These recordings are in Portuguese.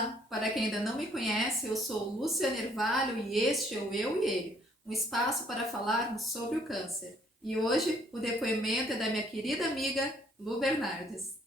Olá, para quem ainda não me conhece, eu sou Lúcia Nervalho e este é o Eu e Ele, um espaço para falarmos sobre o câncer. E hoje o depoimento é da minha querida amiga Lu Bernardes.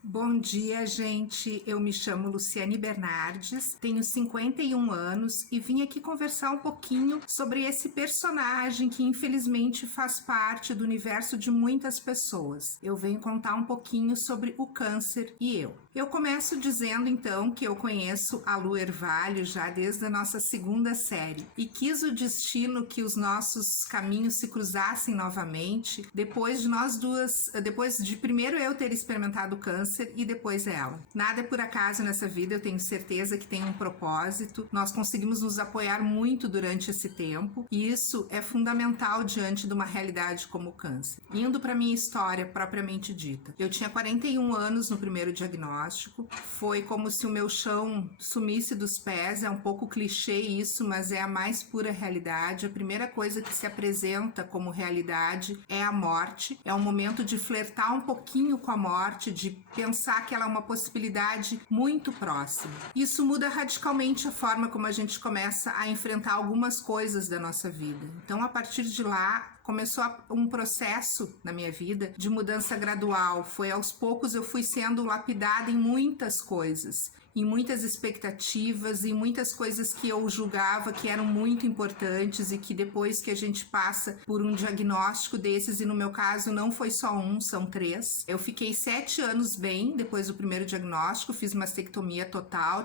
Bom dia, gente. Eu me chamo Luciane Bernardes, tenho 51 anos e vim aqui conversar um pouquinho sobre esse personagem que infelizmente faz parte do universo de muitas pessoas. Eu venho contar um pouquinho sobre o câncer e eu. Eu começo dizendo então que eu conheço a Lu Ervalho já desde a nossa segunda série e quis o destino que os nossos caminhos se cruzassem novamente depois de primeiro eu ter experimentado o câncer e depois ela. Nada é por acaso nessa vida, eu tenho certeza que tem um propósito. Nós conseguimos nos apoiar muito durante esse tempo e isso é fundamental diante de uma realidade como o câncer. Indo para minha história propriamente dita. Eu tinha 41 anos no primeiro diagnóstico. Foi como se o meu chão sumisse dos pés. É um pouco clichê isso, mas é a mais pura realidade. A primeira coisa que se apresenta como realidade é a morte. É um momento de flertar um pouquinho com a morte, de pensar que ela é uma possibilidade muito próxima. Isso muda radicalmente a forma como a gente começa a enfrentar algumas coisas da nossa vida. Então, a partir de lá, começou um processo na minha vida de mudança gradual. Foi aos poucos eu fui sendo lapidada em muitas coisas, em muitas expectativas, em muitas coisas que eu julgava que eram muito importantes e que depois que a gente passa por um diagnóstico desses, e no meu caso não foi só um, são 3. Eu fiquei 7 anos bem depois do primeiro diagnóstico, fiz mastectomia total.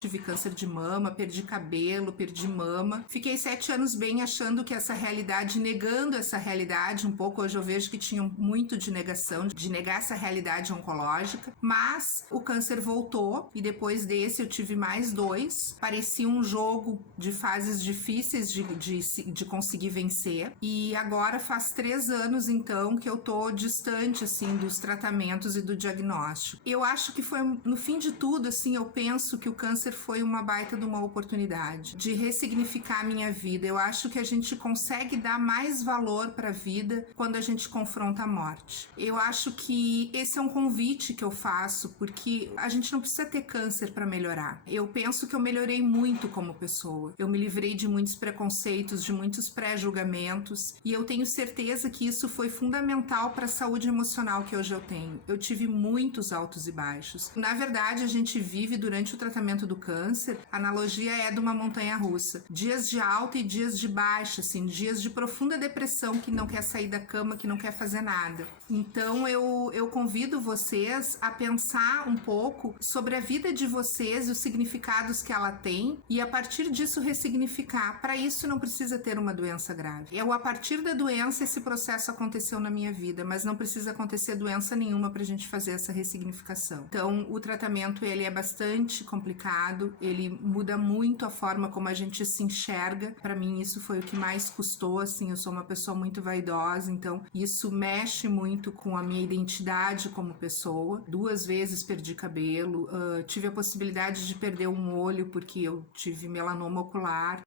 Tive câncer de mama, perdi cabelo, perdi mama. Fiquei 7 anos bem achando que essa realidade, negando essa realidade um pouco. Hoje eu vejo que tinha muito de negação, de negar essa realidade oncológica. Mas o câncer voltou e depois desse eu tive mais 2. Parecia um jogo de fases difíceis de conseguir vencer. E agora faz 3 anos então que eu tô distante assim dos tratamentos e do diagnóstico. Eu acho que foi no fim de tudo assim, eu penso que o câncer foi uma baita de uma oportunidade de ressignificar a minha vida. Eu acho que a gente consegue dar mais valor para a vida quando a gente confronta a morte. Eu acho que esse é um convite que eu faço, porque a gente não precisa ter câncer para melhorar. Eu penso que eu melhorei muito como pessoa. Eu me livrei de muitos preconceitos, de muitos pré-julgamentos, e eu tenho certeza que isso foi fundamental para a saúde emocional que hoje eu tenho. Eu tive muitos altos e baixos. Na verdade, a gente vive durante o tratamento do câncer, a analogia é de uma montanha russa. Dias de alta e dias de baixa, assim, dias de profunda depressão, que não quer sair da cama, que não quer fazer nada. Então eu convido vocês a pensar um pouco sobre a vida de vocês e os significados que ela tem e a partir disso ressignificar. Para isso não precisa ter uma doença grave. A partir da doença esse processo aconteceu na minha vida, mas não precisa acontecer doença nenhuma para a gente fazer essa ressignificação. Então o tratamento ele é bastante complicado, ele muda muito a forma como a gente se enxerga. Para mim isso foi o que mais custou, assim, eu sou uma pessoa muito vaidosa, então isso mexe muito com a minha identidade como pessoa. 2 vezes perdi cabelo, tive a possibilidade de perder um olho porque eu tive melanoma ocular.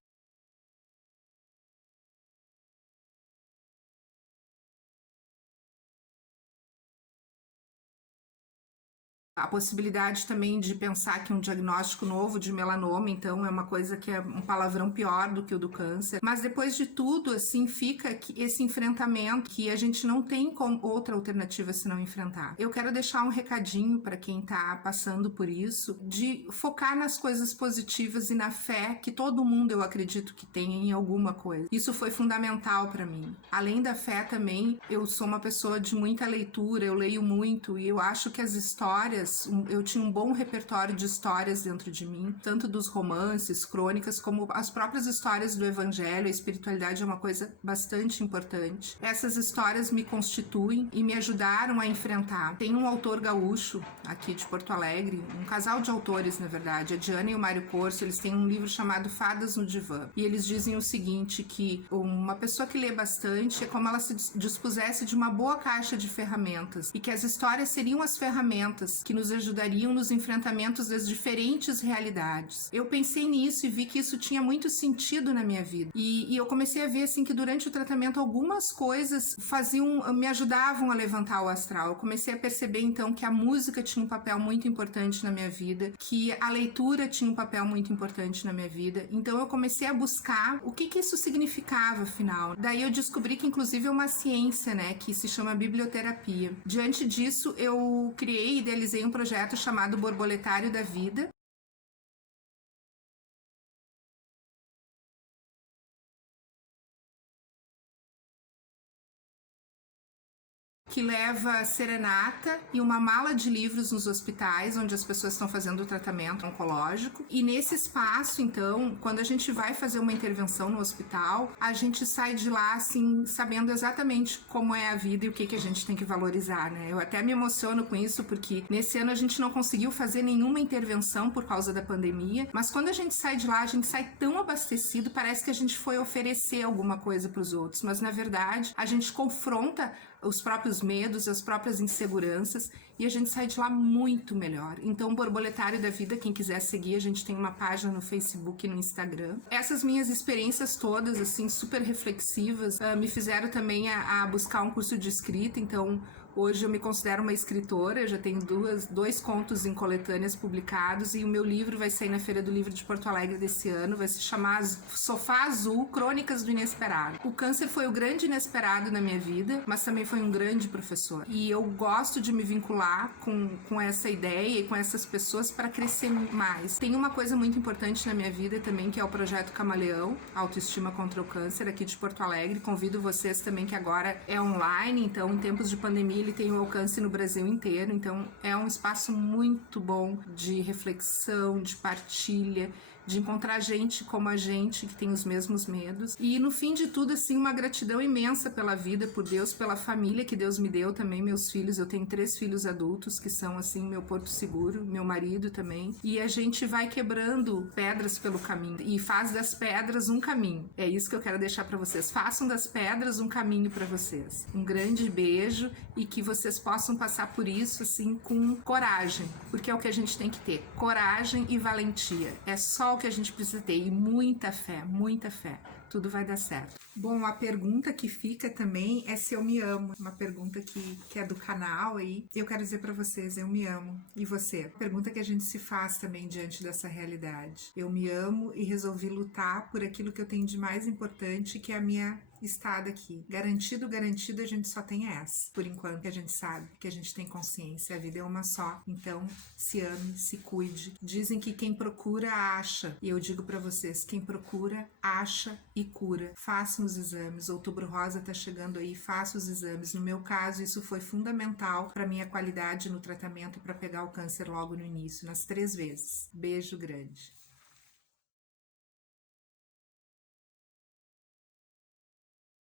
A possibilidade também de pensar que um diagnóstico novo de melanoma, então, é uma coisa que é um palavrão pior do que o do câncer. Mas depois de tudo, assim, fica esse enfrentamento que a gente não tem como outra alternativa senão enfrentar. Eu quero deixar um recadinho para quem tá passando por isso, de focar nas coisas positivas e na fé que todo mundo, eu acredito, que tem em alguma coisa. Isso foi fundamental para mim. Além da fé também, eu sou uma pessoa de muita leitura, eu leio muito e eu acho que as histórias, eu tinha um bom repertório de histórias dentro de mim, tanto dos romances, crônicas, como as próprias histórias do evangelho. A espiritualidade é uma coisa bastante importante. Essas histórias me constituem e me ajudaram a enfrentar. Tem um autor gaúcho aqui de Porto Alegre, um casal de autores, na verdade, a Diana e o Mário Corso, eles têm um livro chamado Fadas no Divã, e eles dizem o seguinte, que uma pessoa que lê bastante é como ela se dispusesse de uma boa caixa de ferramentas, e que as histórias seriam as ferramentas que nos ajudariam nos enfrentamentos das diferentes realidades. Eu pensei nisso e vi que isso tinha muito sentido na minha vida. E eu comecei a ver assim que durante o tratamento algumas coisas me ajudavam a levantar o astral. Eu comecei a perceber então que a música tinha um papel muito importante na minha vida, que a leitura tinha um papel muito importante na minha vida. Então eu comecei a buscar o que isso significava, afinal. Daí eu descobri que inclusive é uma ciência, né, que se chama biblioterapia. Diante disso, eu criei e idealizei um projeto chamado Borboletário da Vida, que leva serenata e uma mala de livros nos hospitais, onde as pessoas estão fazendo o tratamento oncológico. E nesse espaço, então, quando a gente vai fazer uma intervenção no hospital, a gente sai de lá, assim, sabendo exatamente como é a vida e o que a gente tem que valorizar, né? Eu até me emociono com isso, porque nesse ano a gente não conseguiu fazer nenhuma intervenção por causa da pandemia, mas quando a gente sai de lá, a gente sai tão abastecido, parece que a gente foi oferecer alguma coisa para os outros, mas na verdade a gente confronta os próprios medos, as próprias inseguranças, e a gente sai de lá muito melhor. Então, Borboletário da Vida, quem quiser seguir, a gente tem uma página no Facebook e no Instagram. Essas minhas experiências todas, assim, super reflexivas, me fizeram também a buscar um curso de escrita. Então, hoje eu me considero uma escritora, eu já tenho dois contos em coletâneas publicados, e o meu livro vai sair na Feira do Livro de Porto Alegre desse ano, vai se chamar Sofá Azul, Crônicas do Inesperado. O câncer foi o grande inesperado na minha vida, mas também foi um grande professor. E eu gosto de me vincular com essa ideia e com essas pessoas para crescer mais. Tem uma coisa muito importante na minha vida também, que é o Projeto Camaleão, Autoestima contra o Câncer, aqui de Porto Alegre. Convido vocês também, que agora é online, então em tempos de pandemia ele tem um alcance no Brasil inteiro, então é um espaço muito bom de reflexão, de partilha, de encontrar gente como a gente, que tem os mesmos medos. E no fim de tudo, assim, uma gratidão imensa pela vida, por Deus, pela família que Deus me deu também, meus filhos. Eu tenho 3 filhos adultos que são, assim, meu porto seguro, meu marido também. E a gente vai quebrando pedras pelo caminho e faz das pedras um caminho. É isso que eu quero deixar para vocês. Façam das pedras um caminho para vocês. Um grande beijo, e que vocês possam passar por isso, assim, com coragem, porque é o que a gente tem que ter. Coragem e valentia. É só o que a gente precisa ter, e muita fé, muita fé. Tudo vai dar certo. Bom, a pergunta que fica também é se eu me amo. Uma pergunta que é do canal aí. Eu quero dizer pra vocês, eu me amo. E você? Pergunta que a gente se faz também diante dessa realidade. Eu me amo e resolvi lutar por aquilo que eu tenho de mais importante, que é a minha estada aqui. Garantido, a gente só tem essa. Por enquanto, que a gente sabe, que a gente tem consciência. A vida é uma só. Então, se ame, se cuide. Dizem que quem procura, acha. E eu digo pra vocês, quem procura, acha e cura. Façam os exames. Outubro Rosa tá chegando aí, faça os exames. No meu caso, isso foi fundamental pra minha qualidade no tratamento, pra pegar o câncer logo no início, nas 3 vezes. Beijo grande.